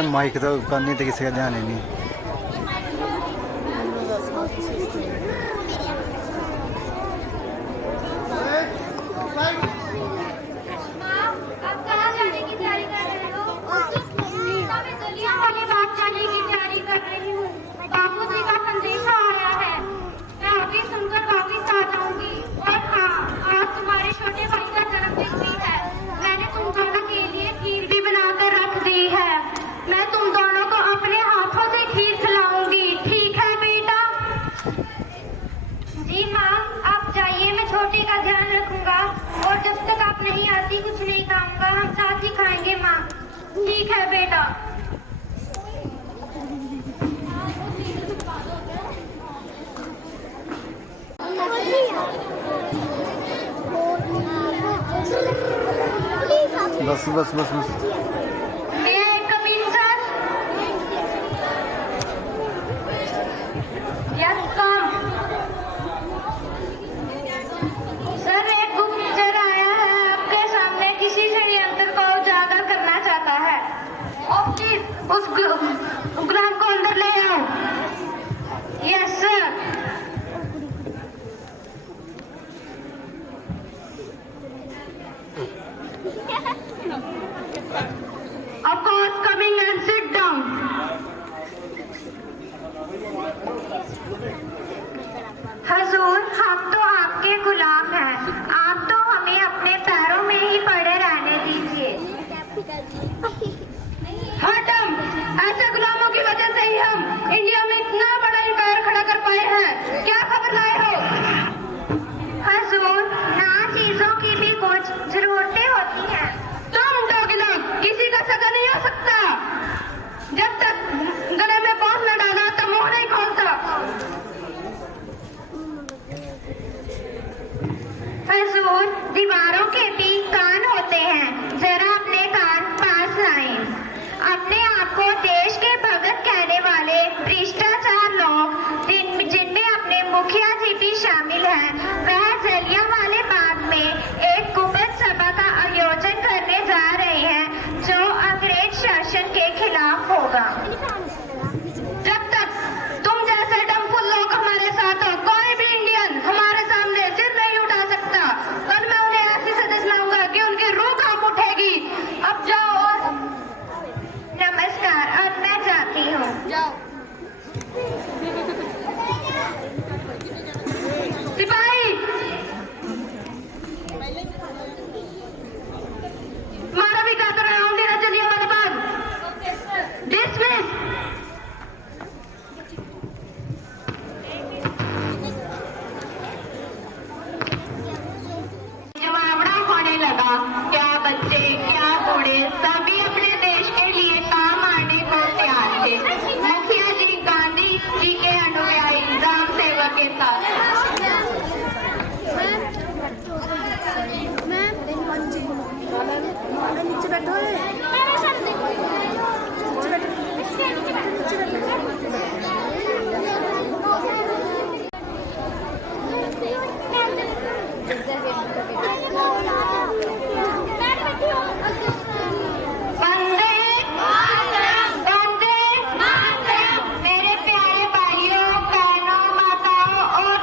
मैं माइक तो करनी तो किसी का ध्यान ही नहीं। कुछ नहीं खाऊंगा, हम साथ ही खाएंगे माँ। ठीक है बेटा। बस बस बस बस। उस गुलाम को अंदर ले आओ। Yes sir. Of course, coming and sit down. हजूर, हम तो आपके गुलाम हैं। आप तो हमें अपने पैरों में ही पड़े रहने दीजिए। हटम, ऐसे गुलामों की वजह से ही हम इंडिया में इतना बड़ा एम्पायर खड़ा कर पाए हैं। क्या खबर लाए हो? हजूर, ना चीजों की भी कुछ जरूरतें होती हैं। तुम डोगलम किसी का सगा नहीं हो सकता। जब तक गले में बांध न डाला तो मुंह नहीं खोलता। हजूर, दीवारों के भी कान होते हैं, जरा अपने कान पास लाएं। अपने आप को देश के भगत कहने वाले भ्रष्टाचार लोग जिनमें अपने मुखिया जी भी शामिल हैं, वह जलियांवाला बाग में एक गुप्त सभा का आयोजन करने जा रहे हैं जो अंग्रेज शासन के खिलाफ होगा। जब तक तुम जैसे डमफुल लोग हमारे साथ हो, कोई भी इंडियन हमारे सामने सिर नहीं उठा सकता। कल मैं उन्हें ऐसी सजा सुनाऊंगा कि उनकी रूह कांप उठेगी। अब जाओ और नमस्कार, अब मैं जाती हूँ। जाओ। सिपाही, हमारा भी क्या कर रहा हूँ? मेरा चलिए वाला बाग। डिसमिस। जमावड़ा होने लगा। क्या बच्चे, क्या बूढ़े, सभी अपने देश के लिए काम आने को तैयार थे। मुखिया जी गांधी जी के अनुयायी राम सेवक के साथ। नीचे बैठो मेरे प्यारे भाइयों, बहनों, माताओं और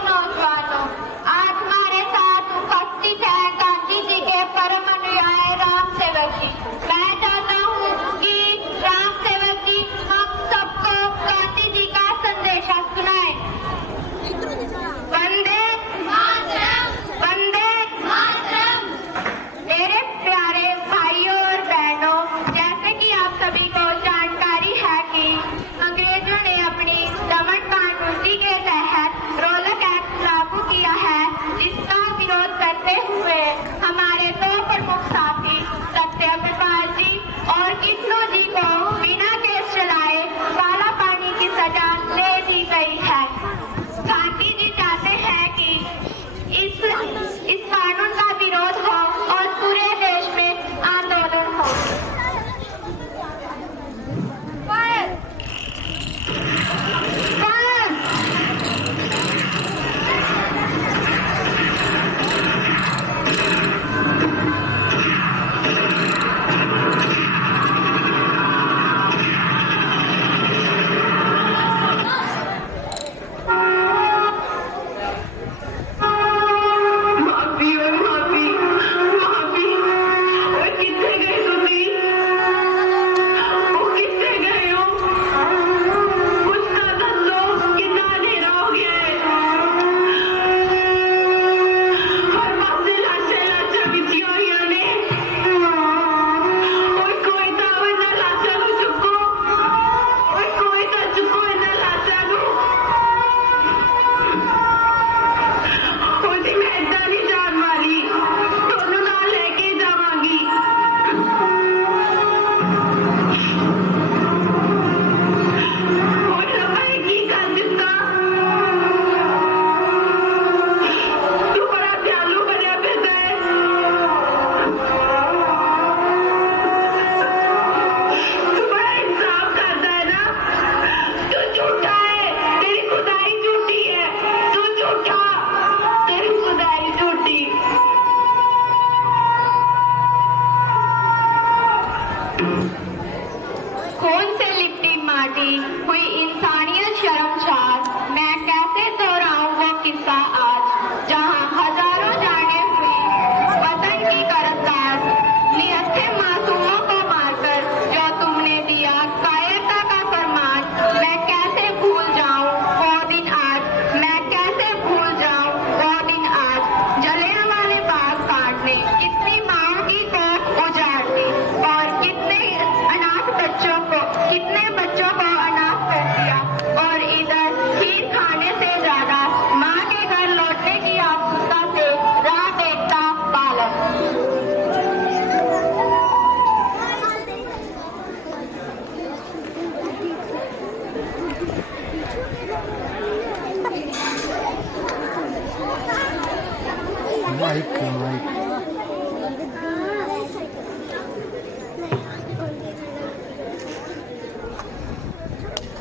माइक माइक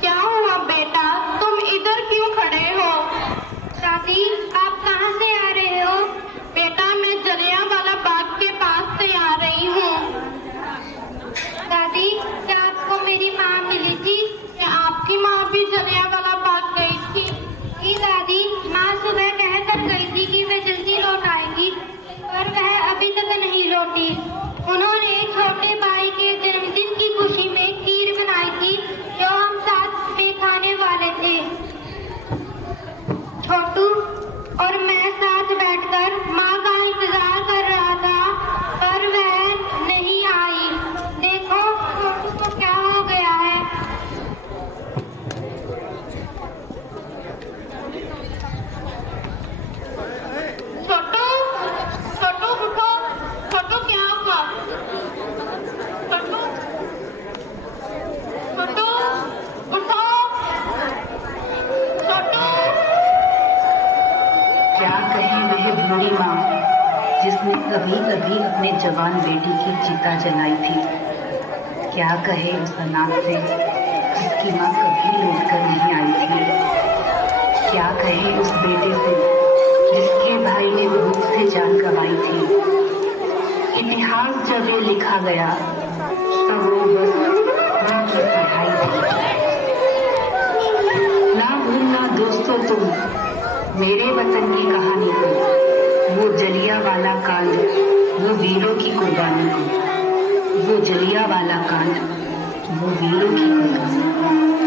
क्या हुआ बेटा, तुम इधर क्यों खड़े हो? दादी, आप कहाँ से आ रहे हो? बेटा, मैं जलियांवाला बाग के पास से आ रही हूँ। दादी, क्या आपको मेरी माँ मिली थी? क्या आपकी माँ भी जलियांवाला बाग गई थी? जी दादी, माँ सुबह कहकर गई थी कि वह जल्दी लौट आएगी, पर वह अभी तक नहीं लौटी। उन्होंने छोटे भाई के जन्मदिन की खुशी में खीर बनाई थी, जो हम साथ में खाने वाले थे। छोटू और मैं साथ बैठकर माँ का इंतजार कर रहा था, पर वह नहीं आई। देखो, छोटू को क्या हो गया है। छोटू, छोटू उठो। छोटू, क्या हुआ? छोटू, छोटू उठो। छोटू। क्या कहे वह बूढ़ी माँ जिसने कभी कभी अपने जवान बेटी की चिता जलाई थी। क्या कहे उस अनाथ से जिसकी माँ कभी लौट कर नहीं आई थी। क्या कहे उस बेटे से जिसके भाई ने भूख से जान गंवाई थी। इतिहास जब ये लिखा गया तब वो बस उनकी पढ़ाई थी। ना भूलना दोस्तों तुम मेरे वतन की कहानी को, वो जलियांवाला कांड, वो वीरों की कुर्बानी को, वो जलियांवाला कांड, वो वीरों की कुर्बानी।